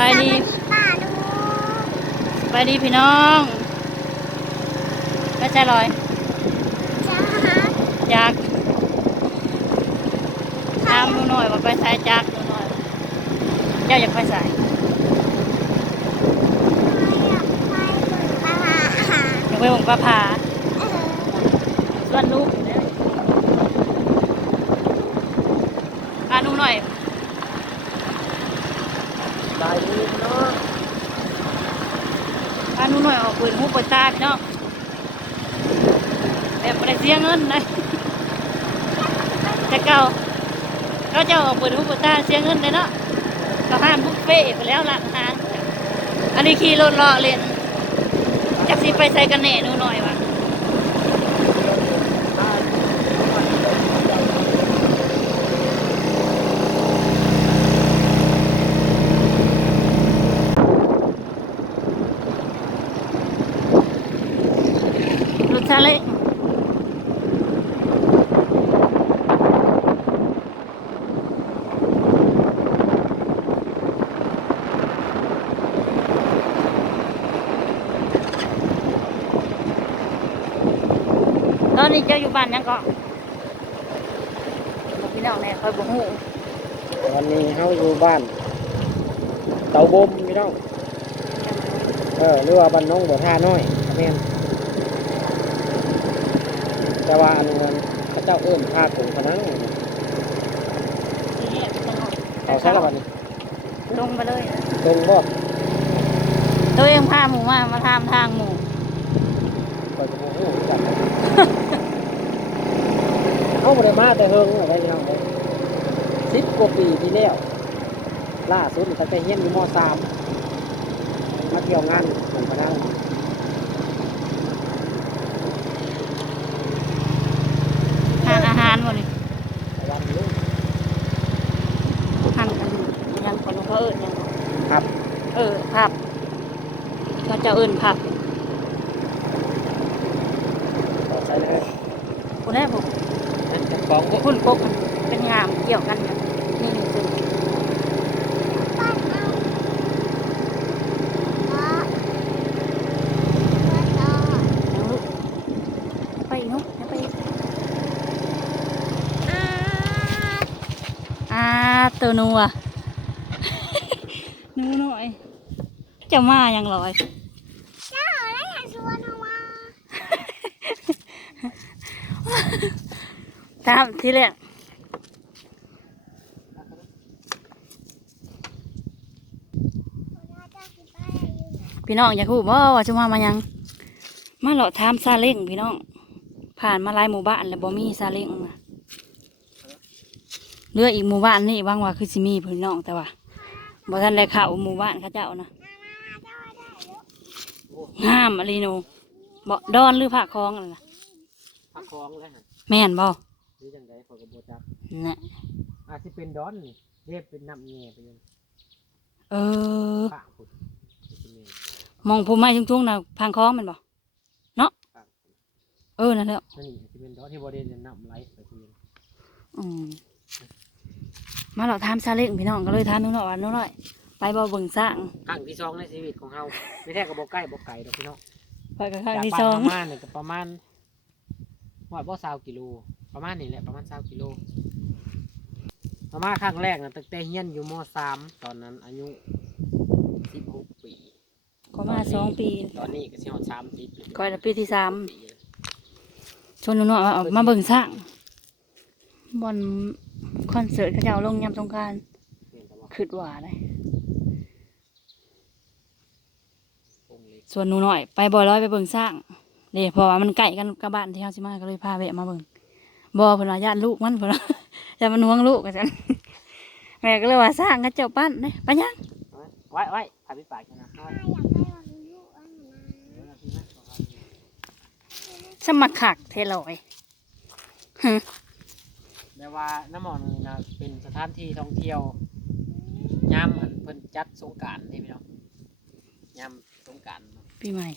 ไปดีป้าดูไปดีพี่น้องไปใจลอยจ้าอยากตามดูหน่อยว่าไปสายจักดูหน่อยเจ้าอยากไปสายไปเปิดตลาดอยากไปหงปลาผาเออส่วนลูกอยู่เนี่ยพาหนูหน่อย ตายดีเนาะ พาหนูหน่อยออกปืนหูเปิดตาพี่น้องแบบไม่ได้เสียเงินเลยแต่เก่าก็เจ้าออกปืนหูเปิดตาเสียเงินเลยเนาะก็ห้ามบุฟเฟ่ไปแล้วล่ะอาหารอันนี้ขี่รถเลาะเล่นจักสิไปใส่กันแหน่นูหน่อยวะรถซาเล้งต อนนี้เจ้าอยู่บ้านยังก็บอกพี่น้องแน่คอยบ่ฮู้วันนี้เฮาอยู่บ้าน เตาบมพี่น้องเออหรือว่าบ้านน้องบัวท่าน้อยแม่นแต่ว่าอันนั้นเขาเจ้าเอื้นภาคของพนังเอาใช่ละวันนี้ลงไปเลยตรงบ่ตัวเองพาหมูมามาทำทางหมูก็จะโมโหจัก เขาบ่ได้มาแต่เฮิงอะไรพี่น้องเลยสิบกว่าปีที่แล้วล่าสุดตั้งแต่เฮียนอยู่มสามมาเที่ยวงานของพนังทานอาหารหมดเลยวันนี้หั่นกันยังคนเขาเอิญยังครับ เออผับเขาจะเอิญผับต่อใช้เลยคุณแม่ผม นั่นจะฟ้องพวกคุณกกเป็นงามเกี่ยวกันเนี่ยนี่นี่คือบ้านเอาเนาะบ้านเอายังลูกไปอีกเนุ๊กไปอีกอ่าอ่าตัวนูอะหนูหน่อย จะมาอยังลอยเจ้าแล้วอย่าชวนเอามา ตามที่แรกเราจะกินไปอยู่ไหนพี่น้องอยากรู้บ่ว่าจะมามายัง มาเลาะทามซาเล้งพี่น้อง ผ่านมาหลายหมู่บ้านแล้วบ่มีซาเล้งนะเหลืออีกหมู่บ้านนี่บางว่าคือสิมีพี่น้องแต่ว่าบ่ทันได้เข้าหมู่บ้านเขาเจ้านะมามาเจ้าได้เยอะงามอะลีโนบ่ดอนหรือผ้าคล้องนั่นน่ะพักคลองแล้วฮะแม่นบ่ นี่จังไดขอยกระโบจักน่ะอาจสิเป็นดอนนี่เรียกเป็นน้ำแง่ไปยังเออข้างพุ่นเป็นแง่มองผู้ไม้ทุ่งๆน่ะพังคล้องแมันบ่ข้างเออนั่นแหละนั่นนี่สิเป็นดอนที่บ่ได้น้ำไหลไปเพียงอืมมาเลาะทามซาเล้งพี่น้องก็เลยถามหนูหน่อยว่าหนูหน่อยไปบ่เบิ่งสร้างครั้งที่สองในชีวิตของเฮาไม่แท้ก็บ่ใกล้บ่ไกลดอกพี่น้องไปกับครั้งจากที่บ้าสนองประมาณนี่ก็ประมาณว่าบ่20กิโล ประมาณนี่แหละประมาณ20กิโลประมาณครั้งแรกน่ะตั้งแต่เฮียนอยู่ม .3 ตอนนั้นอายุ16ปีก็มาสองปีตอนนี้ก็สิฮอด30ก่อนปีที่สามชวนหนูหน่อยว่าเอามาเบิ่งสร้างบอลคอนเสิร์ตเขาจะเอาลงยามสงกรารคืดว่าเลยส่วนหนูหน่อย ไปบ่อยร้อยไปเบิ่งสร้างเดี๋ยวเพราะว่ามันใกล้กันกับบ้านที่เขาสิมาก็เลยพาแวะมาเบิ่ง บ่เพิ่นว่าญาติลูกมันเพิ่นว่าอย่ามันห่วงลูกกันจันแม่ก็เลยว่าสร้างกันเจ้าปั้นเนี่ยไปยังไว้ไว้พาพี่ปากกันะไว้สมัครขักเทลอยแม้ว่าน้ำหมอนนะเป็นสถานที่ท่องเที่ยวยามอันเพิ่นจัดสงการนี่พี่น้องยามสงการปีใหม่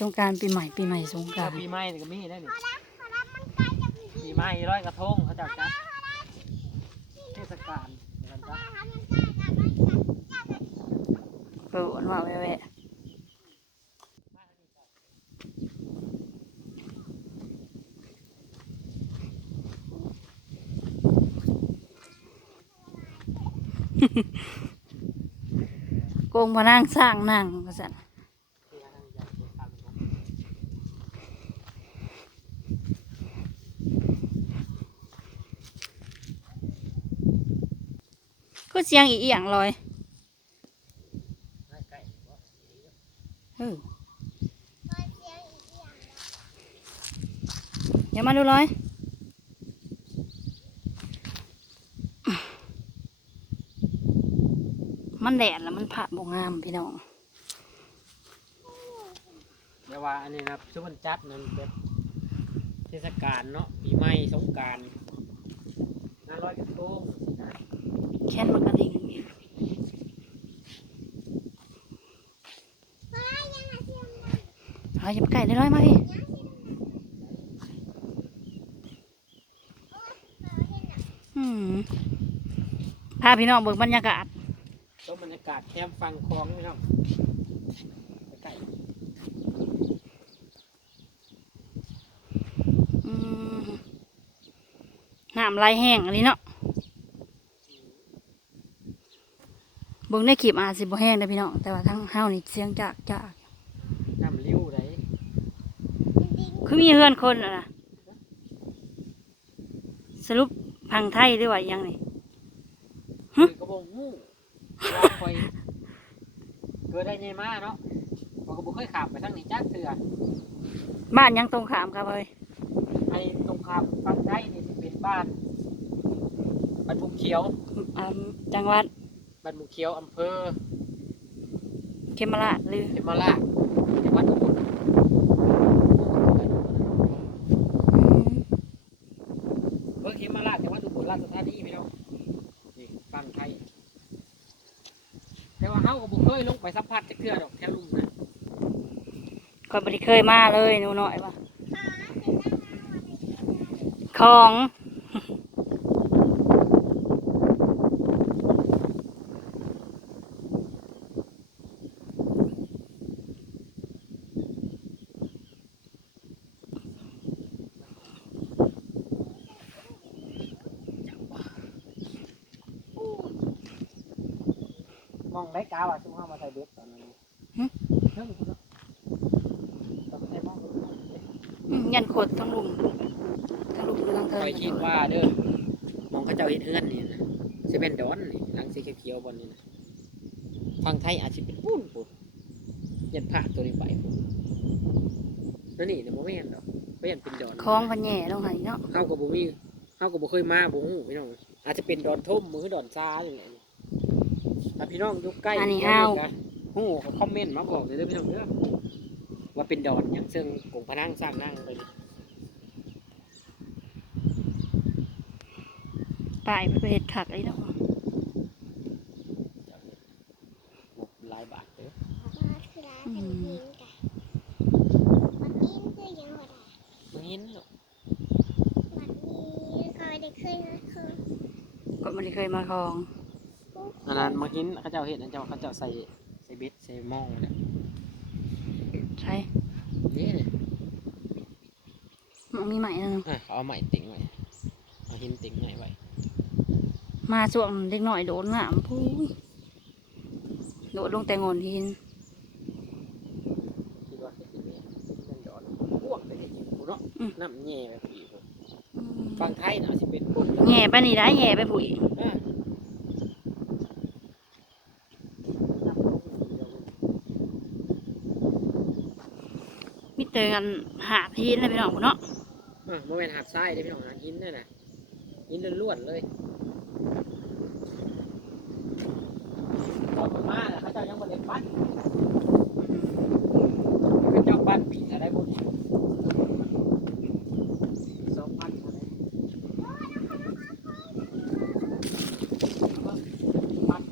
สงการปีใหม่ปีใหม่สงการปีใหม่ก็มีได้นี่ จะมีปีใหม่ร้อยกระทงเขาจัดจัดเทศกาลเหมือนกันพอจ้ะแล้วมันใกล้จะมันใกล้จะอหวานว่าแวะๆโกงมานั่งสร้างนั่งว่าสันก็ เสียงอีเอียงลอยเออคอยเสียงอีกอย่างอย่ามาดูลอยมันแดดแล้วมันผ่าบงงามพี่น้องเดี๋ยวว่าอันนี้นะช่วงวันจัดนั่นเป็นเทศกาลเนาะปีใหม่สงกรารงานลอยกระทงสินะ แค่นมันกระดิ่งอีกว้ายยังมาเที่ยวนะเอาอย่าไปใกล้ได้ร้อยมาพี่ยังที่ตรงนั้นโอ้ยเขาเห็นอะอืมพาพี่น้องเบิกบรรยากาศต้นบรรยากาศแคมป์ฟังคลองนี่เนาะใกล้อืมน้ำไหลแห้งอันนี้เนาะ บิ่งได้ขีบอาจสิบ่แห้งได้อพี่น้องแต่ว่าทั้งเฮานี่เสียงจากจากๆน้ำริ้วไหนดิงคือมีเฮือนคนอะนะสรุปพังไทยหรือว่าอิหยังนี่คือกระบอกงูว่าคอยเกิดได้ไงมาเนาะเราก็บ่เคยขับไปทางนี้จักเถื่อบ้านยังตรงขามครับเอ้ยไอ้ตรงข้ามฝั่งใต้นี่สิเป็นบ้านบ้านบุกเขียวอ่าจังหวัด บ้านบุกเขียวอำเภอเขมราชหรือเขมราชจังหวัดอุบลเมืองเขมราชจังหวัดอุบลราชธานีพี่น้องนี่ฝั่งไทย แต่ว่าเฮาก็บ่เคยลงไปสัมผัสจักเทื่อดอกแค่ลุ่มนะก็บ่ได้เคยมาเลยหนูน้อยว่าขาเป็นนั่งมาเป็นของ องได้กาว่าซุมเฮามาใส่เบ็ดตอนนั้นเรื่องคุณเนาะต้องใส่มองดูเนาะอืมยันโคตรทั้งลุมทั้งลุมทั้งเทิคอยคิดว่าเด้อมองเขาเจ้าเฮ็ดเฮือนนี่นะสิเป็นดอนนี่หลังสีเขียวๆบนนี่นะฝั่งไทยอาจจะเป็นปุ้นปุ้นยันผ่าตัวนี้ไปปุ้นนั่นนี่เนี่ยโมเมนดอกเพราะยันเป็นดอนของพันแหน่ลงไหนเนาะ เฮาก็บ่มีเฮาก็บ่เคยมาบ่ฮู้พี่น้องอาจจะเป็นดอนทุ่มมือดอนซานี่แหละนี่ ถ้าพี่น้องอยู่ใกล้อันนี้เฮาฮู้ก็คอมเมนต์มาบอกเลยเด้อพี่น้องเด้อว่าเป็นดอนหยังซึ่งกงพนังสร้างนั่งไปนี่ป้ายไปเฮ็ดคักไอ้เนาะงบหลายบาทเด้อมาคือร้านเป็นดิงกันมากินคือยังไงบ่ยินหรอกวันนี้คอยได้ขึ้นนะคือก็บ่ได้เคยมาของ อันนั้นมาหินเขาเจ้าเฮ็ดอันเจ้าเขาเจ้าใส่ใส่เบ็ดใส่หม้อเนี่ยใช่นี่เนี่ยมันมีใหม่แล้วเนาะอะเขาเอาไม้ติ่งไว้เอาหินติ่งไม้ไว้มาช่วงเด็กน้อยโดนน้ำพุ้ยโดดลงแต่งอนหินคิดว่าเฮ็ดสิแม่เงินดอนพวกไปเฮ็ดอยู่พุ่นเนาะน้ำแย่ไปพุ่นอีกพุ่นฝั่งไทยน่ะสิเป็นพุ่นแห่ไปนี่ได้แห่ไปผุยอะ มิเตอร์กันหาพินเลยพี่น้องพุ่นเนาะ อะบ่แม่นหาดทรายเด้พี่น้องหาหินนั่นน่ะหินล้วนๆเลยตอนมาน่ะเขาเจ้ายังบ่ได้ปั้นเป็นเจ้าปั้นปีอะไรบุญสองพันอะไรปั้น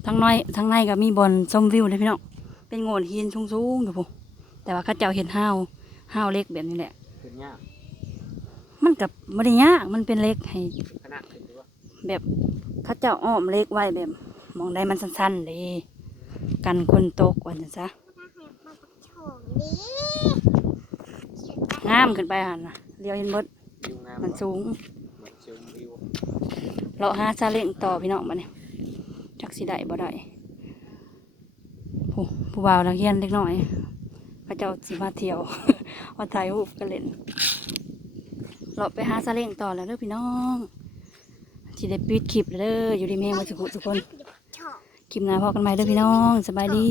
พ ทั้งน้อยทั้งในก็มีบอลชมวิวเลยพี่น้องเป็นโงนหินสูงๆอยู่พุ่นแต่ว่าเข้าเจ้าเห็นห้าวห้าวเล็กแบบนี้แหละเป็นยากมันกับไม่ได้ยากมันเป็นเล็กให้ขนาดเป็นตัวแบบเข้าเจ้าอ้อมเล็กไว้แบบมองได้มันสั้นๆเลยกันคนตกวันนั้นซะถ้าให้มาปักโฉมดีเขียนไปงามขึ้นไปหันนะเรียวเห็นเบดวิวงามมันสูงเหมือนเชิงวิวเราหาซาเล้งต่อพี่น้องมาเนี่ยจั กสิได้บ่ได้ผู้ผู้บ่าวนักเรียนเล็กน้อยเขาเจ้าสิมาเที่ยวมาถ่ายรูปกันเล่นเราไปหาซาเล้งต่อแล้วเด้อพี่น้องที่ได้ปิดคลิปเด้ออยู่ดีเมฆมาสุขทุกคน คลิปหน้าพอกันใหม่เด้อพี่น้อง สบายดี